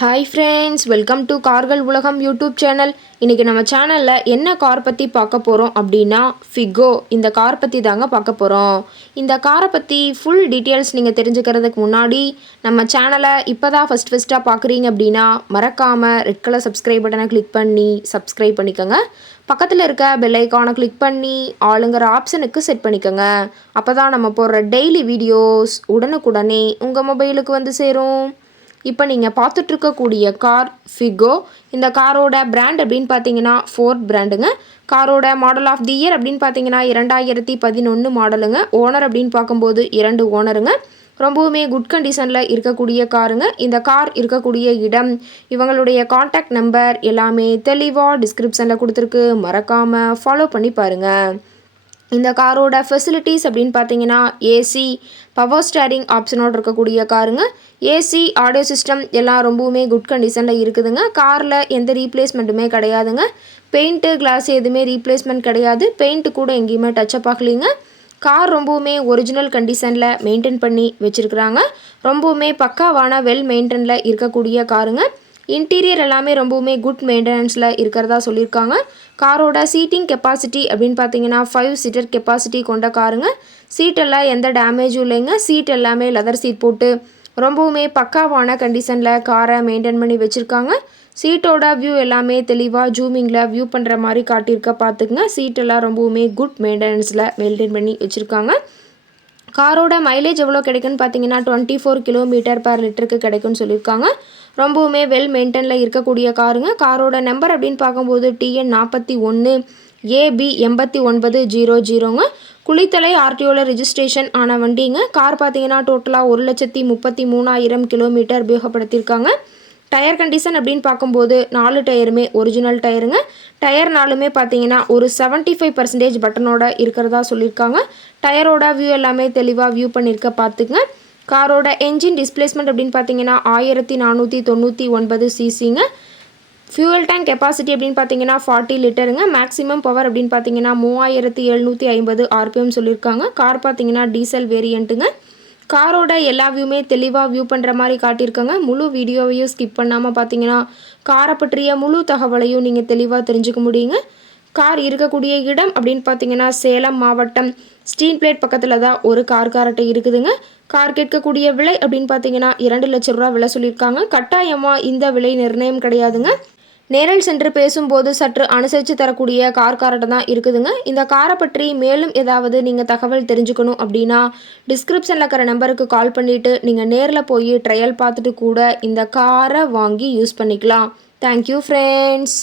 Hi friends, welcome to கார்கள் உலகம் YouTube channel. இன்றைக்கி நம்ம சேனலில் என்ன கார் பற்றி பார்க்க போகிறோம் அப்படின்னா ஃபிகோ. இந்த கார் பற்றி தாங்க பார்க்க போகிறோம். இந்த காரை பற்றி ஃபுல் டீட்டெயில்ஸ் நீங்கள் தெரிஞ்சுக்கிறதுக்கு முன்னாடி நம்ம சேனலை இப்போ தான் ஃபஸ்ட்டாக பார்க்குறீங்க அப்படின்னா மறக்காமல் ரெட் கலர் சப்ஸ்கிரைப் பட்டனை கிளிக் பண்ணி சப்ஸ்கிரைப் பண்ணிக்கோங்க. பக்கத்தில் இருக்க பெல் ஐக்கானை கிளிக் பண்ணி ஆளுங்கிற ஆப்ஷனுக்கு செட் பண்ணிக்கோங்க. அப்போ தான் நம்ம போடுற டெய்லி வீடியோஸ் உடனுக்குடனே உங்கள் மொபைலுக்கு வந்து சேரும். இப்போ நீங்கள் பார்த்துட்ருக்கக்கூடிய கார் ஃபிகோ. இந்த காரோட பிராண்ட் அப்படின்னு பார்த்தீங்கன்னா ஃபோர்ட் பிராண்டுங்க. காரோட மாடல் ஆஃப் தி இயர் அப்படின்னு பார்த்தீங்கன்னா 2011 மாடலுங்க. ஓனர் அப்படின்னு பார்க்கும்போது 2 ஓனருங்க. ரொம்பவுமே குட் கண்டிஷனில் இருக்கக்கூடிய காருங்க. இந்த கார் இருக்கக்கூடிய இடம், இவங்களுடைய காண்டாக்ட் நம்பர் எல்லாமே தெளிவாக டிஸ்கிரிப்ஷனில் கொடுத்துருக்கு. மறக்காமல் ஃபாலோ பண்ணி பாருங்கள். இந்த காரோட ஃபெசிலிட்டிஸ் அப்படின்னு பார்த்தீங்கன்னா ஏசி, பவர் ஸ்டேரிங் ஆப்ஷனோடு இருக்கக்கூடிய காருங்க. ஏசி, ஆடியோ சிஸ்டம் எல்லாம் ரொம்பவுமே குட் கண்டிஷனில் இருக்குதுங்க. காரில் எந்த ரீப்ளேஸ்மெண்ட்டுமே கிடையாதுங்க. பெயிண்ட்டு, கிளாஸ் எதுவுமே ரீப்ளேஸ்மெண்ட் கிடையாது. பெயிண்ட்டு கூட எங்கேயுமே டச்சப் ஆகலைங்க. கார் ரொம்பவுமே ஒரிஜினல் கண்டிஷனில் மெயின்டைன் பண்ணி வச்சுருக்குறாங்க. ரொம்பவுமே பக்காவான வெல் மெயின்டெனில் இருக்கக்கூடிய காருங்க. இன்டீரியர் எல்லாமே ரொம்பவுமே குட் மெயின்டெனன்ஸில் இருக்கிறதா சொல்லியிருக்காங்க. காரோட சீட்டிங் கெப்பாசிட்டி அப்படின்னு பார்த்தீங்கன்னா 5 சீட்டர் கெப்பாசிட்டி கொண்ட காருங்க. சீட்டெல்லாம் எந்த டேமேஜும் இல்லைங்க. சீட் எல்லாமே லெதர் சீட் போட்டு ரொம்பவுமே பக்காவான கண்டிஷனில் காரை மெயின்டைன் பண்ணி வச்சுருக்காங்க. சீட்டோட வியூ எல்லாமே தெளிவாக ஜூமிங்கில் வியூ பண்ணுற மாதிரி காட்டியிருக்க பார்த்துக்குங்க. சீட்டெல்லாம் ரொம்பவுமே குட் மெயின்டெனன்ஸில் மெயின்டைன் பண்ணி வச்சுருக்காங்க. காரோட மைலேஜ் எவ்வளோ கிடைக்குன்னு பார்த்தீங்கன்னா 24 km/லிட்டருக்கு கிடைக்குன்னு சொல்லியிருக்காங்க. ரொம்பவுமே வெல் மெயின்டெனில் இருக்கக்கூடிய காருங்க. காரோட நம்பர் அப்படின்னு பார்க்கும்போது TN 41 AB 8900ங்க. குளித்தலை ஆர்டிஓவில் ரிஜிஸ்ட்ரேஷன் ஆன வண்டிங்க. கார் பார்த்தீங்கன்னா டோட்டலாக 1,33,000 கிலோமீட்டர் உபயோகப்படுத்தியிருக்காங்க. டயர் கண்டிஷன் அப்படின்னு பார்க்கும்போது 4 டயருமே ஒரிஜினல் டயருங்க. டயர் 4மே பார்த்தீங்கன்னா ஒரு 75% பட்டனோட இருக்கிறதா சொல்லியிருக்காங்க. டயரோட வியூ எல்லாமே தெளிவாக வியூ பண்ணியிருக்க பார்த்துங்க. காரோட என்ஜின் டிஸ்பிளேஸ்மெண்ட் அப்படின்னு பார்த்தீங்கன்னா 1499 சிசிங்க. ஃபியூவல் டேங்க் கெப்பாசிட்டி அப்படின்னு பார்த்தீங்கன்னா 40 லிட்டருங்க. மேக்ஸிமம் பவர் அப்படின்னு பார்த்தீங்கன்னா 3750 RPM சொல்லியிருக்காங்க. கார் பார்த்தீங்கன்னா டீசல் வேரியண்ட்டுங்க. காரோட எல்லா வியூமே தெளிவாக வியூ பண்ணுற மாதிரி காட்டியிருக்காங்க. முழு வீடியோவையும் ஸ்கிப் பண்ணாமல் பார்த்தீங்கன்னா காரை பற்றிய முழு தகவலையும் நீங்கள் தெளிவாக தெரிஞ்சுக்க முடியுங்க. கார் இருக்கக்கூடிய இடம் அப்படின்னு பார்த்தீங்கன்னா சேலம் மாவட்டம் ஸ்டீல் பிளேட் பக்கத்தில் தான் ஒரு கார்ட்டை இருக்குதுங்க. கார் கேட்கக்கூடிய விலை அப்படின்னு பார்த்தீங்கன்னா 2 லட்சம் ரூபா விலை சொல்லியிருக்காங்க. கட்டாயமாக இந்த விலை நிர்ணயம் கிடையாதுங்க. நேரில் சென்று பேசும்போது சற்று அனுசரித்து தரக்கூடிய கார்ட்டை தான் இருக்குதுங்க. இந்த காரை பற்றி மேலும் ஏதாவது நீங்கள் தகவல் தெரிஞ்சுக்கணும் அப்படின்னா டிஸ்கிரிப்ஷனில் இருக்கிற நம்பருக்கு கால் பண்ணிவிட்டு நீங்கள் நேரில் போய் ட்ரையல் பார்த்துட்டு கூட இந்த காரை வாங்கி யூஸ் பண்ணிக்கலாம். Thank you friends.